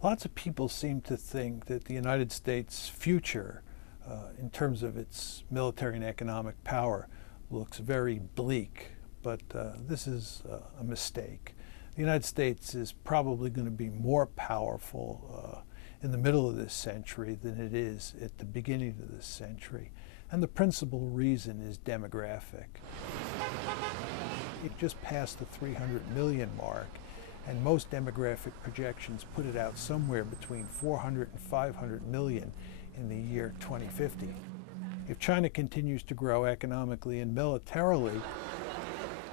Lots of people seem to think that the United States' future, in terms of its military and economic power, looks very bleak, but this is a mistake. The United States is probably going to be more powerful in the middle of this century than it is at the beginning of this century. And the principal reason is demographic. It just passed the 300 million mark, and most demographic projections put it out somewhere between 400 and 500 million in the year 2050. If China continues to grow economically and militarily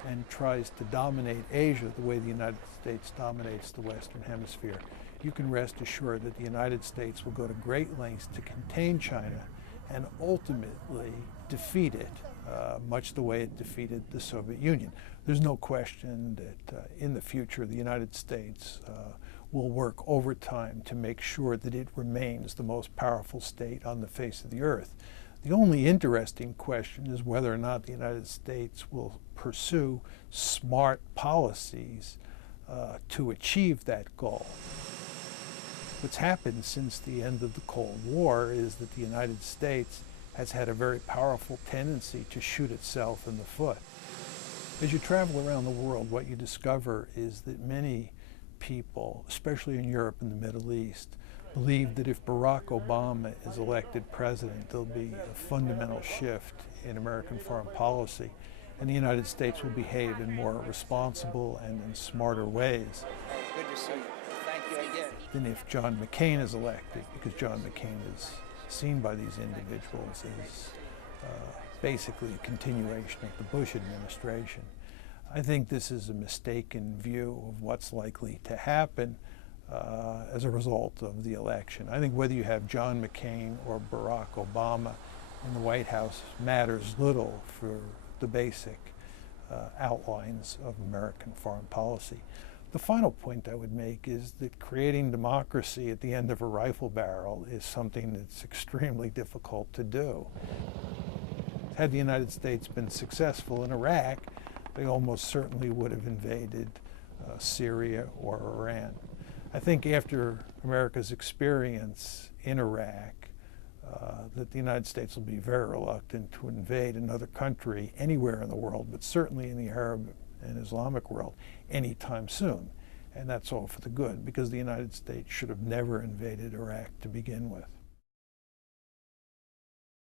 and tries to dominate Asia the way the United States dominates the Western Hemisphere, you can rest assured that the United States will go to great lengths to contain China and ultimately defeat it, much the way it defeated the Soviet Union. There's no question that in the future the United States will work overtime to make sure that it remains the most powerful state on the face of the earth. The only interesting question is whether or not the United States will pursue smart policies to achieve that goal. What's happened since the end of the Cold War is that the United States has had a very powerful tendency to shoot itself in the foot. As you travel around the world, what you discover is that many people, especially in Europe and the Middle East, believe that if Barack Obama is elected president, there'll be a fundamental shift in American foreign policy, and the United States will behave in more responsible and in smarter ways. Good to see you. Thank you again. Than if John McCain is elected, because John McCain is seen by these individuals as basically a continuation of the Bush administration. I think this is a mistaken view of what's likely to happen as a result of the election. I think whether you have John McCain or Barack Obama in the White House matters little for the basic outlines of American foreign policy. The final point I would make is that creating democracy at the end of a rifle barrel is something that's extremely difficult to do. Had the United States been successful in Iraq, they almost certainly would have invaded Syria or Iran. I think after America's experience in Iraq, that the United States will be very reluctant to invade another country anywhere in the world, but certainly in the Arab and Islamic world anytime soon. And that's all for the good, because the United States should have never invaded Iraq to begin with.